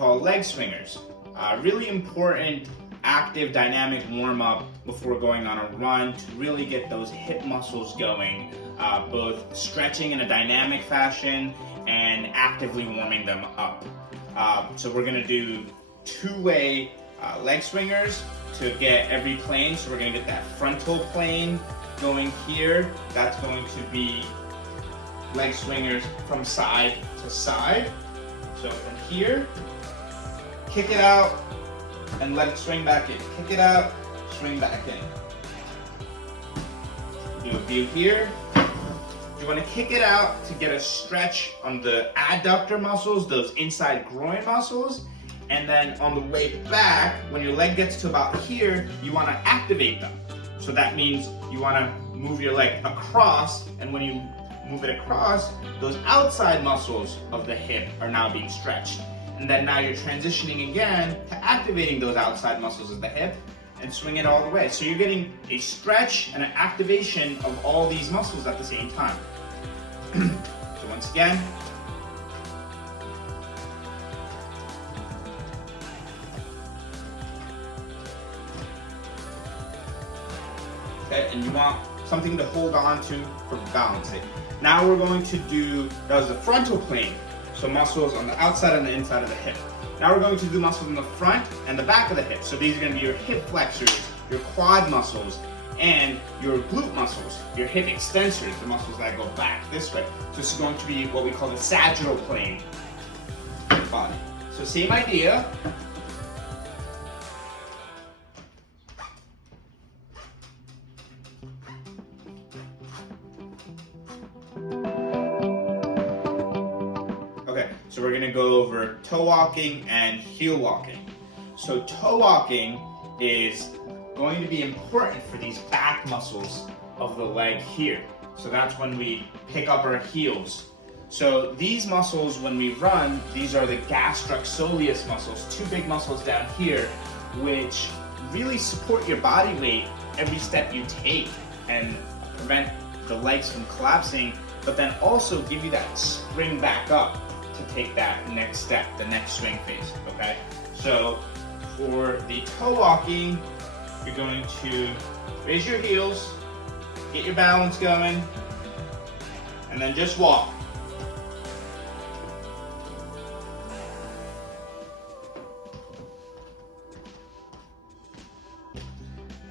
call leg swingers. Really important active dynamic warm-up before going on a run to really get those hip muscles going, both stretching in a dynamic fashion and actively warming them up. So we're gonna do two-way leg swingers to get every plane. So we're gonna get that frontal plane going here. That's going to be leg swingers from side to side. So from here, kick it out, and let it swing back in. Kick it out, swing back in. Do a few here. You want to kick it out to get a stretch on the adductor muscles, those inside groin muscles. And then on the way back, when your leg gets to about here, you want to activate them. So that means you want to move your leg across, and when you move it across, those outside muscles of the hip are now being stretched. And then now you're transitioning again to activating those outside muscles of the hip and swing it all the way. So you're getting a stretch and an activation of all these muscles at the same time. So once again, okay, and you want something to hold on to for balancing. Now we're going to do, that was the frontal plane. So muscles on the outside and the inside of the hip. Now we're going to do muscles in the front and the back of the hip. So these are going to be your hip flexors, your quad muscles, and your glute muscles, your hip extensors, the muscles that go back this way. So this is going to be what we call the sagittal plane of the body. So same idea. So we're gonna go over toe walking and heel walking. So toe walking is going to be important for these back muscles of the leg here. So that's when we pick up our heels. So these muscles, when we run, these are the gastrocsoleus muscles, two big muscles down here, which really support your body weight every step you take and prevent the legs from collapsing, but then also give you that spring back up to take that next step, the next swing phase, okay? So for the toe walking, you're going to raise your heels, get your balance going, and then just walk.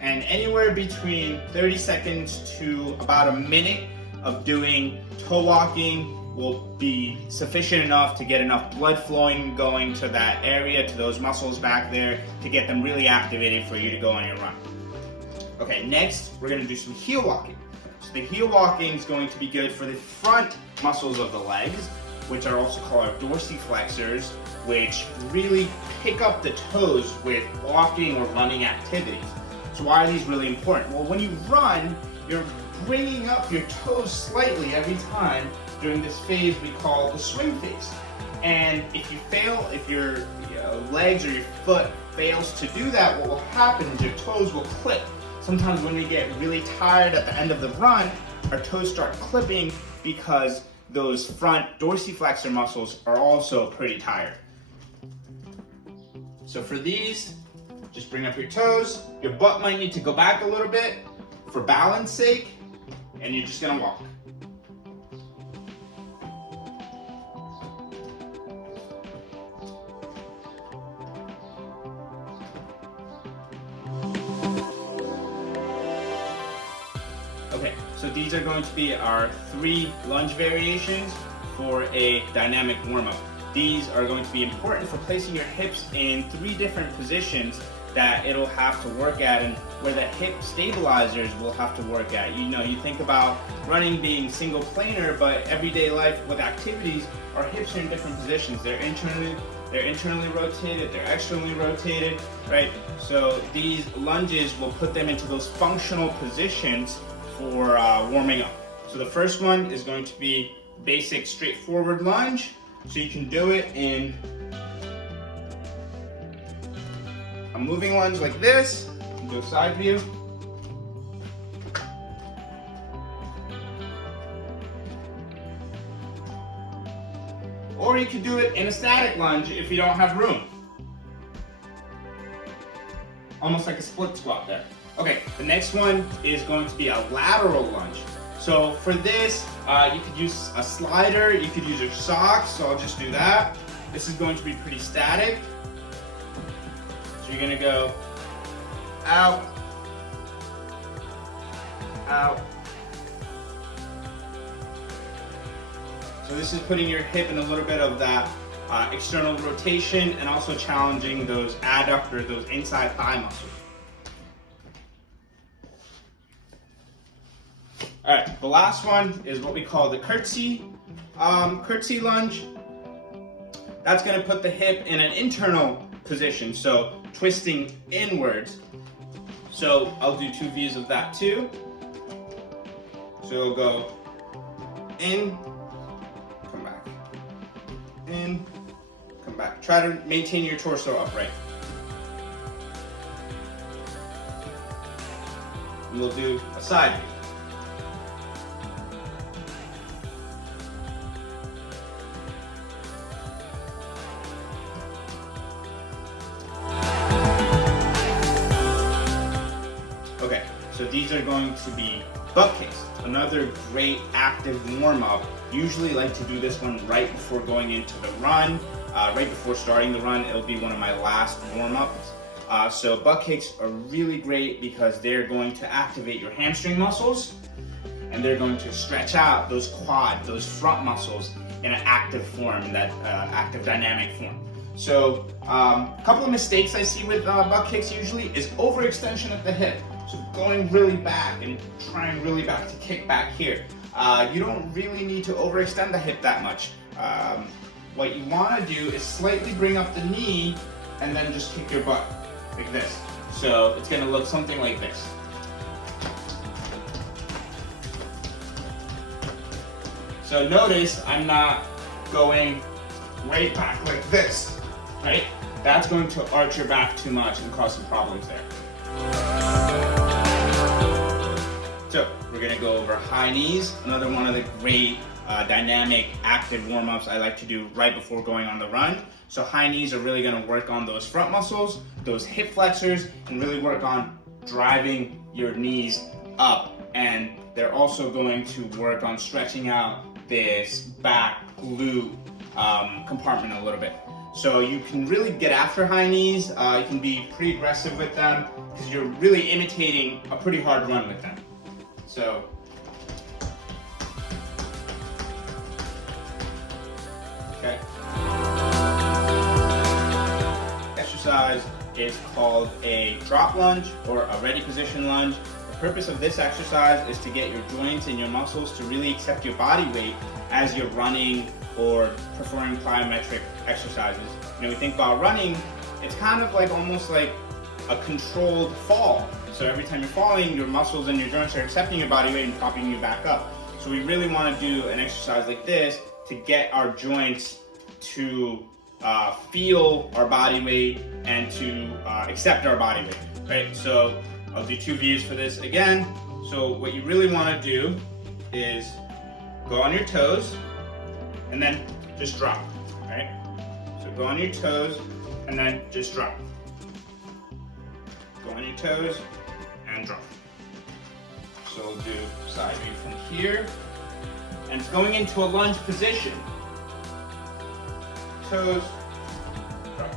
And anywhere between 30 seconds to about a minute of doing toe walking will be sufficient enough to get enough blood flowing going to that area, to those muscles back there, to get them really activated for you to go on your run. Okay, next we're going to do some heel walking. So the heel walking is going to be good for the front muscles of the legs, which are also called our dorsiflexors, which really pick up the toes with walking or running activities. So why are these really important? Well, when you run, you're bringing up your toes slightly every time during this phase we call the swing phase. And if you fail, if your legs or your foot fails to do that, what will happen is your toes will clip. Sometimes when we get really tired at the end of the run, our toes start clipping because those front dorsiflexor muscles are also pretty tired. So for these, just bring up your toes. Your butt might need to go back a little bit for balance sake, and you're just gonna walk. Okay, so these are going to be our 3 lunge variations for a dynamic warm-up. These are going to be important for placing your hips in 3 different positions that it'll have to work at, and where the hip stabilizers will have to work at. You know, you think about running being single planar, but everyday life with activities, our hips are in different positions. They're internally rotated, they're externally rotated, right? So these lunges will put them into those functional positions for warming up. So the first one is going to be basic straightforward lunge. So you can do it in a moving lunge like this. You can do a side view. or you could do it in a static lunge if you don't have room. Almost like a split squat there. Okay, the next one is going to be a lateral lunge. So for this, you could use a slider, you could use your socks, so I'll just do that. This is going to be pretty static. So you're gonna go out, out. So this is putting your hip in a little bit of that external rotation and also challenging those adductors, those inside thigh muscles. All right, the last one is what we call the curtsy lunge. That's going to put the hip in an internal position, so twisting inwards. So I'll do 2 views of that too. So it'll go in, come back, in, come back. Try to maintain your torso upright. And we'll do a side view. Okay, so these are going to be butt kicks. Another great active warm-up. Usually like to do this one right before going into the run. Right before starting the run, it'll be one of my last warm-ups. So butt kicks are really great because they're going to activate your hamstring muscles and they're going to stretch out those quad, those front muscles in an active form, in that active dynamic form. So a couple of mistakes I see with butt kicks usually is overextension of the hip. So going really back and trying really back to kick back here. You don't really need to overextend the hip that much. What you want to do is slightly bring up the knee and then just kick your butt like this. So it's going to look something like this. So notice I'm not going way back like this, right? That's going to arch your back too much and cause some problems there. So we're gonna go over high knees, another one of the great dynamic active warm-ups I like to do right before going on the run. So high knees are really gonna work on those front muscles, those hip flexors, and really work on driving your knees up. And they're also going to work on stretching out this back glute compartment a little bit. So you can really get after high knees. You can be pretty aggressive with them because you're really imitating a pretty hard run with them. So okay. Exercise is called a drop lunge or a ready position lunge. The purpose of this exercise is to get your joints and your muscles to really accept your body weight as you're running or performing plyometric exercises. You know, we think about running, it's kind of like almost like a controlled fall. So every time you're falling, your muscles and your joints are accepting your body weight and propping you back up. So we really want to do an exercise like this to get our joints to feel our body weight and to accept our body weight, right? So I'll do 2 views for this again. So what you really want to do is go on your toes and then just drop, right? So go on your toes and then just drop. Go on your toes and drop. So we'll do side view from here. And it's going into a lunge position. Toes, drop.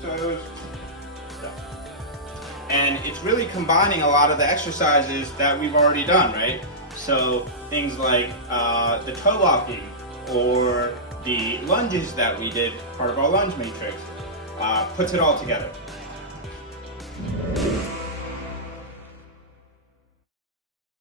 Toes, drop. And it's really combining a lot of the exercises that we've already done, right? So things like the toe walking or the lunges that we did, part of our lunge matrix, puts it all together.